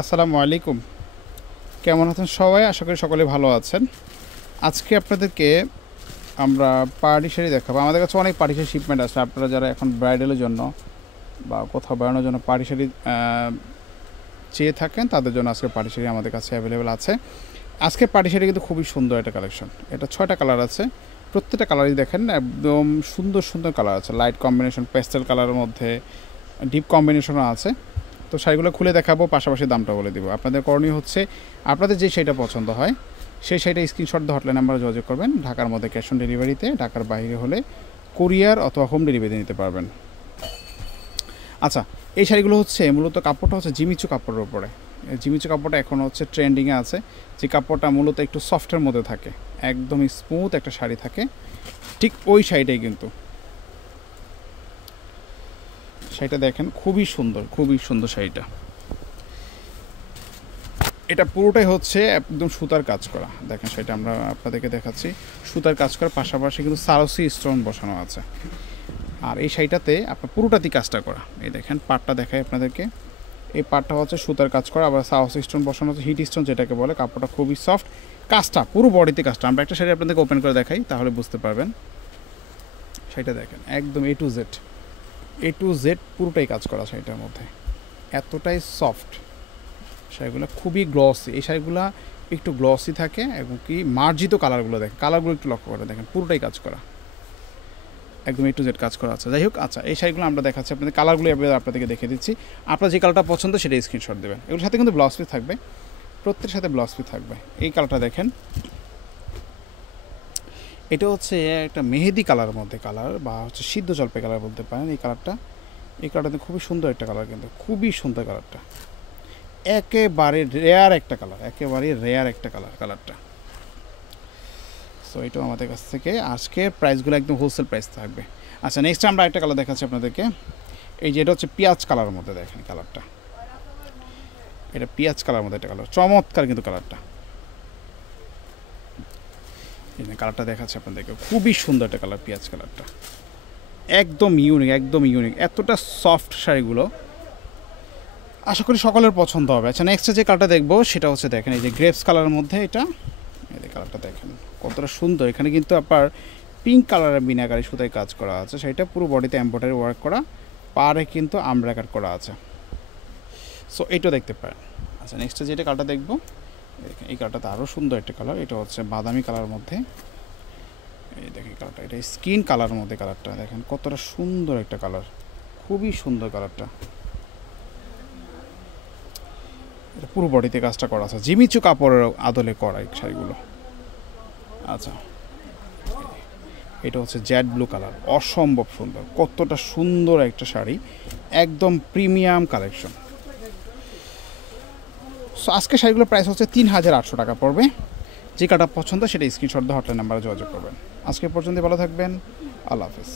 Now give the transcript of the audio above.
আসসালামু আলাইকুম। কেমন আছেন সবাই? আশা করি সকলে ভালো আছেন। আজকে আপনাদেরকে আমরা পার্টি শাড়ি দেখাবো। আমাদের কাছে অনেক পার্টি শাড়ি শিপমেন্ট আছে। আপনারা যারা এখন ব্রাইডালের জন্য বা কোথাও বেড়ানোর জন্য পার্টি শাড়ি চেয়ে থাকেন, তাদের জন্য আজকে পার্টি শাড়ি আমাদের কাছে অ্যাভেলেবেল আছে। আজকে পার্টি শাড়ি কিন্তু খুবই সুন্দর একটা কালেকশন। এটা 6টা কালার আছে। প্রত্যেকটা কালারই দেখেন একদম সুন্দর সুন্দর কালার আছে। লাইট কম্বিনেশন, পেস্টেল কালারের মধ্যে ডিপ কম্বিনেশনও আছে। তো শাড়িগুলো খুলে দেখাবো, পাশাপাশি দামটা বলে দিব। আপনাদের করণীয় হচ্ছে আপনাদের যে শাড়িটা পছন্দ হয় সেই শাড়িটা স্ক্রিনশট দিয়ে হটলাইন নাম্বারে যোগাযোগ করবেন। ঢাকার মধ্যে ক্যাশ অন ডেলিভারিতে, ঢাকার বাইরে হলে কুরিয়ার অথবা হোম ডেলিভারি নিতে পারবেন। আচ্ছা, এই শাড়িগুলো হচ্ছে মূলত কাপড়টা হচ্ছে জিমিচু কাপড়ের উপরে। জিমিচু কাপড়টা এখন হচ্ছে ট্রেন্ডিংয়ে আছে, যে কাপড়টা মূলত একটু সফটের মধ্যে থাকে, একদমই স্মুথ একটা শাড়ি থাকে। ঠিক ওই শাড়িটাই কিন্তু শাড়িটা দেখেন, খুবই সুন্দর শাড়িটা। এটা পুরোটাই হচ্ছে একদম সুতার কাজ করা। দেখেন সেটা আমরা আপনাদেরকে দেখাচ্ছি, সুতার কাজ করার পাশাপাশি কিন্তু সারসি স্টোন বসানো আছে। আর এই শাড়িটাতে আপনার পুরোটাতেই কাজটা করা। এই দেখেন পাটটা দেখায় আপনাদেরকে, এই পাটটা হচ্ছে সুতার কাজ করা, আবার সারসি স্টোন বসানো হচ্ছে, হিট স্টোন যেটাকে বলে। কাপড়টা খুবই সফট, কাজটা পুরো বডিতে কাজটা। আমরা একটা শাড়ি আপনাদেরকে ওপেন করে দেখাই, তাহলে বুঝতে পারবেন। শাড়িটা দেখেন একদম এ টু জেড পুরোটাই কাজ করা শাড়িটার মধ্যে, এতটাই সফট। শাড়িগুলো খুবই গ্লসি, এই শাড়িগুলো একটু গ্লসি থাকে এবং কি মার্জিত কালারগুলো দেখেন, কালারগুলো একটু লক্ষ্য করে দেখেন, পুরোটাই কাজ করা, একদম এ টু জেড কাজ করা আছে। যাই হোক, আচ্ছা এই শাড়িগুলো আমরা দেখাচ্ছি আপনাদের, কালারগুলো আপনাদেরকে দেখে দিচ্ছি। আপনার যে কালারটা পছন্দ সেটা স্ক্রিনশট দেবেন। এগুলোর সাথে কিন্তু ব্লাউজ পিস থাকবে, প্রত্যেকের সাথে ব্লাউজ পিস থাকবে। এই কালারটা দেখেন, এটা হচ্ছে একটা মেহেদি কালার মধ্যে, কালার বা হচ্ছে সিদ্ধ জলপাই কালার বলতে পারেন। এই কালারটা খুবই সুন্দর একটা কালার, কিন্তু খুবই সুন্দর কালারটা, একেবারে রেয়ার একটা কালারটা। সো এটাও আমাদের কাছ থেকে আজকে প্রাইসগুলো একদম হোলসেল প্রাইস থাকবে। আচ্ছা, নেক্সট আমরা একটা কালার দেখাচ্ছি আপনাদেরকে। এই যে এটা হচ্ছে পেঁয়াজ কালারের মধ্যে, দেখেন কালারটা, এটা পেঁয়াজ কালার মধ্যে একটা কালার, চমৎকার কিন্তু কালারটা। এই কালারটা দেখাচ্ছি আপনাদেরকে, খুবই সুন্দর একটা কালার, পেঁয়াজ কালারটা একদম ইউনিক। এতটা সফট শাড়িগুলো আশা করি সকলের পছন্দ হবে। আচ্ছা, নেক্সট যে কালারটা দেখবো সেটা হচ্ছে দেখেন এই যে গ্রেপস কালারের মধ্যে, এটা এই কালারটা দেখেন কতটা সুন্দর। এখানে কিন্তু আপনার পিঙ্ক কালারের বিনাকারি সুতায় কাজ করা আছে, সেটা পুরো বডিতে এমব্রয়ডারি ওয়ার্ক করা, পাড়ে কিন্তু আমব্রেকার করা আছে। সো এইটা দেখতে পারেন। আচ্ছা, নেক্সট যেটা কালারটা দেখবো, এই কালারটা আরও সুন্দর একটা কালার, এটা হচ্ছে বাদামি কালারের মধ্যে। এই দেখেন কালারটা, এটা স্কিন কালারের মধ্যে, কালারটা দেখেন কতটা সুন্দর একটা কালার, খুবই সুন্দর কালারটা। এটা পুরো বডিতে কাজটা করা আছে, জিমিচু কাপড়ের আদলে করা এই শাড়িগুলো। আচ্ছা, এটা হচ্ছে জেড ব্লু কালার, অসম্ভব সুন্দর, কতটা সুন্দর একটা শাড়ি, একদম প্রিমিয়াম কালেকশন। সো আজকে শাড়িগুলোর প্রাইস হচ্ছে 3800 টাকা পড়বে। যে কাটা পছন্দ সেটা স্ক্রিনশট দিয়ে হটলাইন নাম্বারে যোগাযোগ করবেন। আজকে পর্যন্ত ভালো থাকবেন, আল্লাহ হাফেজ।